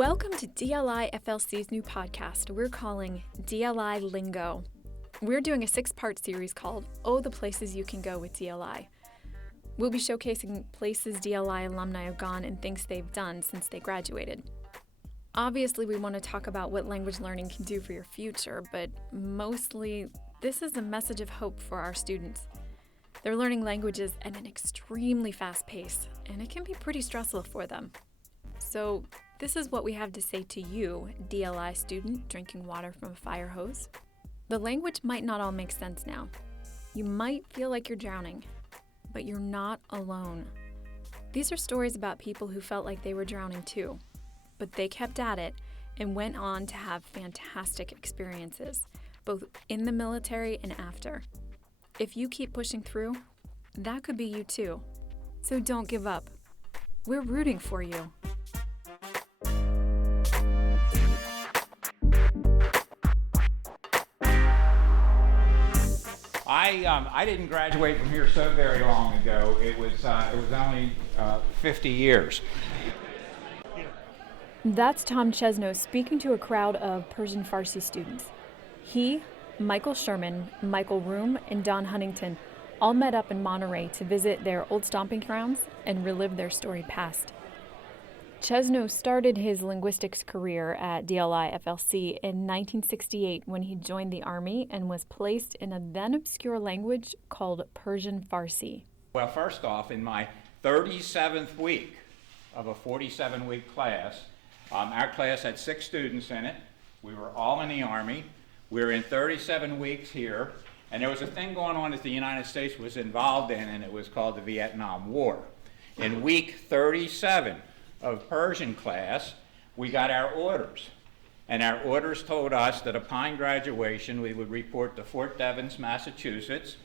Welcome to DLIFLC's new podcast we're calling DLI Lingo. We're doing a 6-part series called Oh, the Places You Can Go with DLI. We'll be showcasing places DLI alumni have gone and things they've done since they graduated. Obviously, we want to talk about what language learning can do for your future, but mostly, this is a message of hope for our students. They're learning languages at an extremely fast pace, and it can be pretty stressful for them. So, this is what we have to say to you, DLI student drinking water from a fire hose. The language might not all make sense now. You might feel like you're drowning, but you're not alone. These are stories about people who felt like they were drowning too, but they kept at it and went on to have fantastic experiences, both in the military and after. If you keep pushing through, that could be you too. So don't give up. We're rooting for you. I didn't graduate from here so very long ago. It was only 50 years. That's Thom Chesno speaking to a crowd of Persian Farsi students. He, Michael Sherman, Michael Ruhm, and Don Huntington all met up in Monterey to visit their old stomping grounds and relive their storied past. Chesno started his linguistics career at DLIFLC in 1968 when he joined the Army and was placed in a then obscure language called Persian Farsi. Well, first off, in my 37th week of a 47-week class, our class had 6 students in it. We were all in the Army. We were in 37 weeks here, and there was a thing going on that the United States was involved in, and it was called the Vietnam War. In week 37 of Persian class, we got our orders. And our orders told us that upon graduation, we would report to Fort Devens, Massachusetts.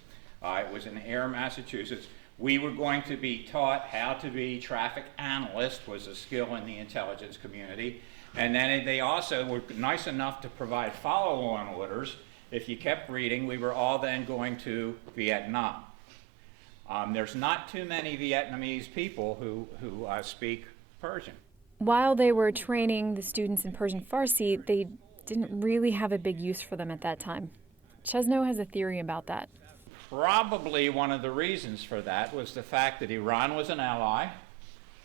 It was in Air, Massachusetts. We were going to be taught how to be traffic analyst, was a skill in the intelligence community. And then they also were nice enough to provide follow-on orders. If you kept reading, we were all then going to Vietnam. There's not too many Vietnamese people who speak Persian. While they were training the students in Persian Farsi, they didn't really have a big use for them at that time. Chesno has a theory about that. Probably one of the reasons for that was the fact that Iran was an ally.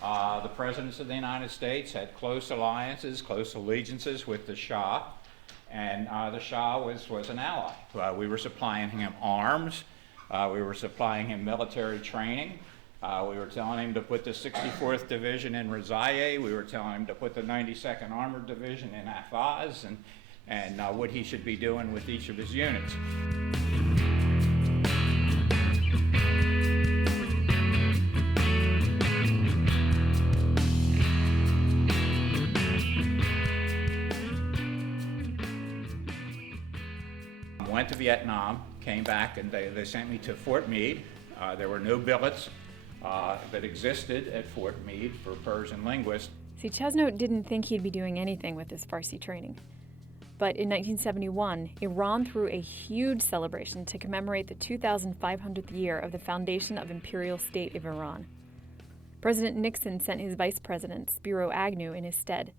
The presidents of the United States had close alliances, close allegiances with the Shah, and the Shah was an ally. We were supplying him arms. We were supplying him military training. We were telling him to put the 64th Division in Rizayeh. We were telling him to put the 92nd Armored Division in Afaz, and what he should be doing with each of his units. Went to Vietnam, came back, and they sent me to Fort Meade. There were no billets that existed at Fort Meade for Persian linguists. See, Chesno didn't think he'd be doing anything with his Farsi training. But in 1971, Iran threw a huge celebration to commemorate the 2,500th year of the foundation of Imperial State of Iran. President Nixon sent his vice president, Spiro Agnew, in his stead.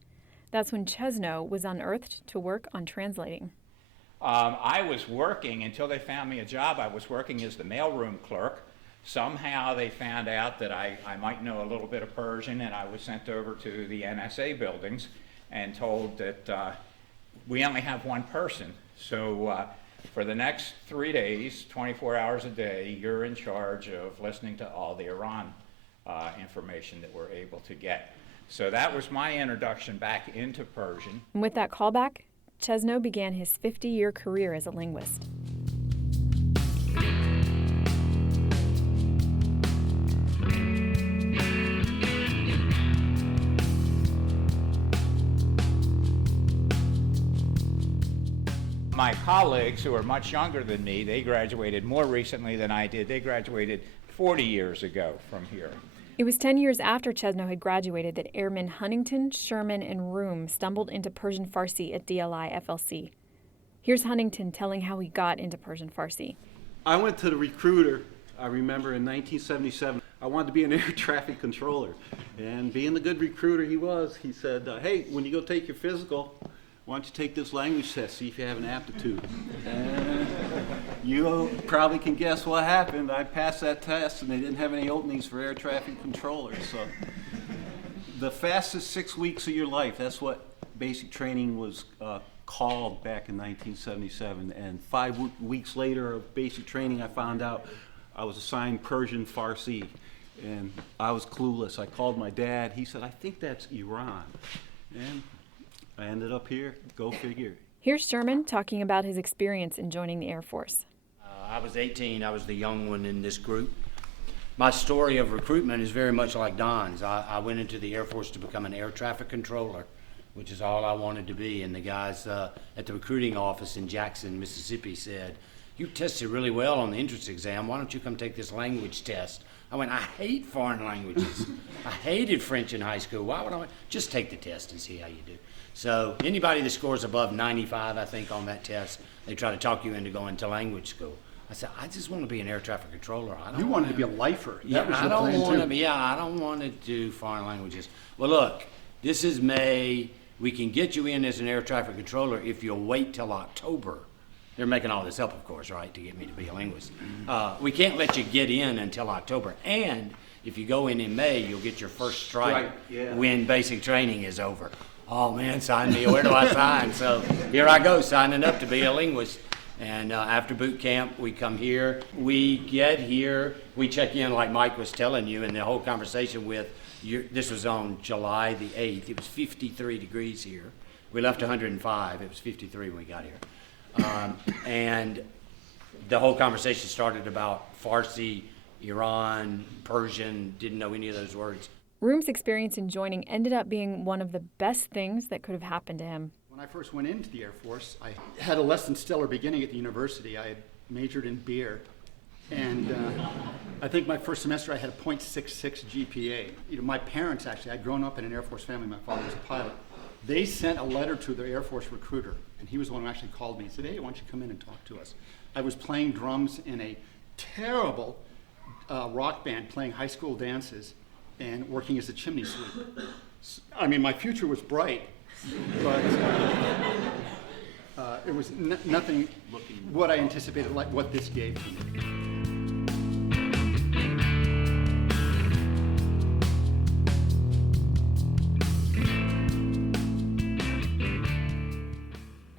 That's when Chesno was unearthed to work on translating. I was working, until they found me a job, I was working as the mailroom clerk. Somehow they found out that I might know a little bit of Persian, and I was sent over to the NSA buildings and told that we only have one person. So for the next 3 days, 24 hours a day, you're in charge of listening to all the Iran information that we're able to get. So that was my introduction back into Persian. And with that callback, Chesno began his 50-year career as a linguist. My colleagues, who are much younger than me, they graduated more recently than I did. They graduated 40 years ago from here. It was 10 years after Chesno had graduated that Airmen Huntington, Sherman, and Ruhm stumbled into Persian Farsi at DLIFLC. Here's Huntington telling how he got into Persian Farsi. I went to the recruiter I remember in 1977, I wanted to be an air traffic controller. And being the good recruiter he was, he said, hey, when you go take your physical, why don't you take this language test, see if you have an aptitude. And you probably can guess what happened. I passed that test and they didn't have any openings for air traffic controllers. So the fastest 6 weeks of your life, that's what basic training was called back in 1977. And 5 weeks later of basic training, I found out I was assigned Persian Farsi. And I was clueless. I called my dad. He said, I think that's Iran. And I ended up here. Go figure. Here's Sherman talking about his experience in joining the Air Force. I was 18. I was the young one in this group. My story of recruitment is very much like Don's. I went into the Air Force to become an air traffic controller, which is all I wanted to be. And the guys at the recruiting office in Jackson, Mississippi said, you tested really well on the entrance exam. Why don't you come take this language test? I went, I hate foreign languages. I hated French in high school. Why would I? Just take the test and see how you do. So anybody that scores above 95, I think, on that test, they try to talk you into going to language school. I said, I just want to be an air traffic controller. You wanted to be a lifer. Yeah, I don't want to do foreign languages. Well, look, this is May. We can get you in as an air traffic controller if you'll wait till October. They're making all this up, of course, right, to get me to be a linguist. We can't let you get in until October. And if you go in May, you'll get your first strike when basic training is over. Oh, man, sign me. Where do I sign? So here I go, signing up to be a linguist. And after boot camp, we come here. We get here. We check in like Mike was telling you, and the whole conversation with you. This was on July the 8th. It was 53 degrees here. We left 105. It was 53 when we got here. And the whole conversation started about Farsi, Iran, Persian, didn't know any of those words. Ruhm's experience in joining ended up being one of the best things that could have happened to him. When I first went into the Air Force, I had a less than stellar beginning at the university. I had majored in beer. And I think my first semester I had a .66 GPA. You know, my parents actually, I'd grown up in an Air Force family. My father was a pilot. They sent a letter to the Air Force recruiter, and he was the one who actually called me and said, hey, why don't you come in and talk to us? I was playing drums in a terrible rock band, playing high school dances, and working as a chimney sweep. I mean, my future was bright, but it was nothing what I anticipated, like what this gave to me.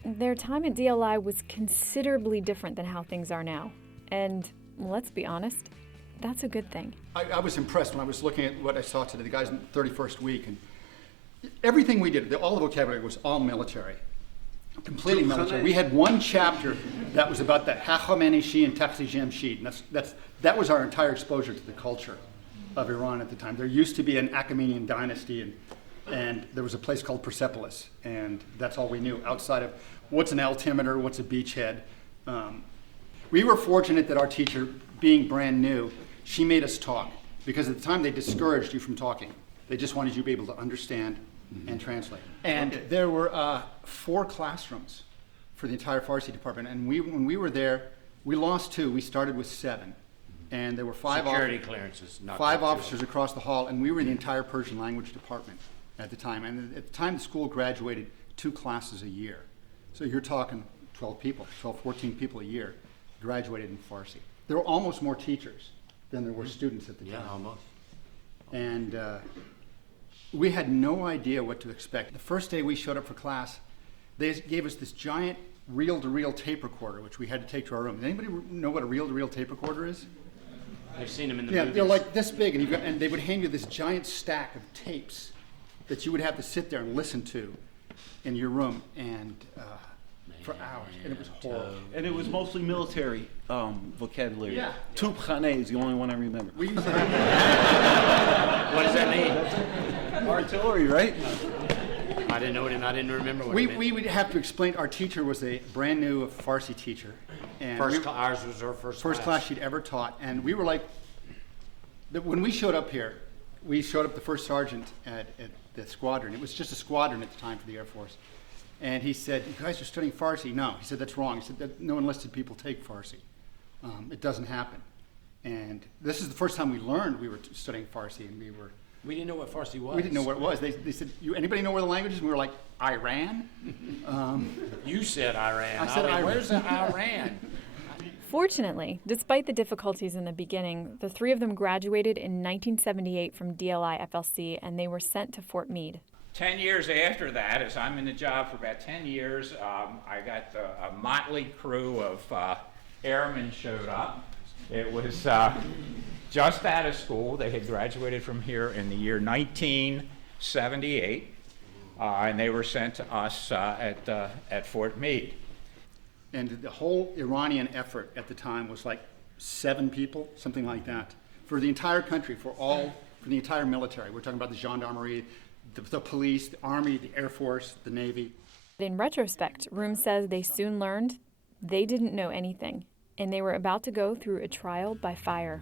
Their time at DLI was considerably different than how things are now. And let's be honest, that's a good thing. I was impressed when I was looking at what I saw today, the guys in the 31st week, and everything we did, all the vocabulary was all military, completely military. We had one chapter that was about the Hachameneshi and Taxi Jamshid, and that was our entire exposure to the culture of Iran at the time. There used to be an Achaemenian dynasty, and there was a place called Persepolis, and that's all we knew outside of what's an altimeter, what's a beachhead. We were fortunate that our teacher, being brand new, she made us talk, because at the time they discouraged you from talking. They just wanted you to be able to understand and translate. And there were 4 classrooms for the entire Farsi department, and when we were there, we lost 2. We started with 7, and there were 5 security clearances. Five officers across the hall, and we were the entire Persian language department at the time. And at the time, the school graduated 2 classes a year. So you're talking 12, 14 people a year graduated in Farsi. There were almost more teachers than there were students at the time. Yeah, almost. And we had no idea what to expect. The first day we showed up for class, they gave us this giant reel-to-reel tape recorder, which we had to take to our room. Does anybody know what a reel-to-reel tape recorder is? I've seen them in the Yeah, movies. they're like this big, and they would hand you this giant stack of tapes that you would have to sit there and listen to in your room, and for hours, and it was horrible. And it was mostly military vocabulary. Yeah. Tube khane is the only one I remember. We used to have, What does that mean? Artillery, right? I didn't know it, and I didn't remember what it meant. we would have to explain. Our teacher was a brand new Farsi teacher, and Ours was our first class she'd ever taught, and we were like, when we showed up here, we showed up the first sergeant at the squadron. It was just a squadron at the time for the Air Force. And he said, you guys are studying Farsi? No. He said, that's wrong. He said, that no enlisted people take Farsi. It doesn't happen. And this is the first time we learned we were studying Farsi, and We didn't know what Farsi was. we didn't know what it was. They said, anybody know where the language is? And we were like, Iran? You said Iran. I said Iran. Where's the Iran? Fortunately, despite the difficulties in the beginning, the three of them graduated in 1978 from DLIFLC, and they were sent to Fort Meade. 10 years after that, as I'm in the job for about 10 years, I got a motley crew of airmen showed up. It was just out of school. They had graduated from here in the year 1978, and they were sent to us at Fort Meade. And the whole Iranian effort at the time was like 7 people, something like that, for the entire country, for the entire military. We're talking about the gendarmerie, the police, the army, the air force, the navy. In retrospect, Ruhm says they soon learned they didn't know anything, and they were about to go through a trial by fire.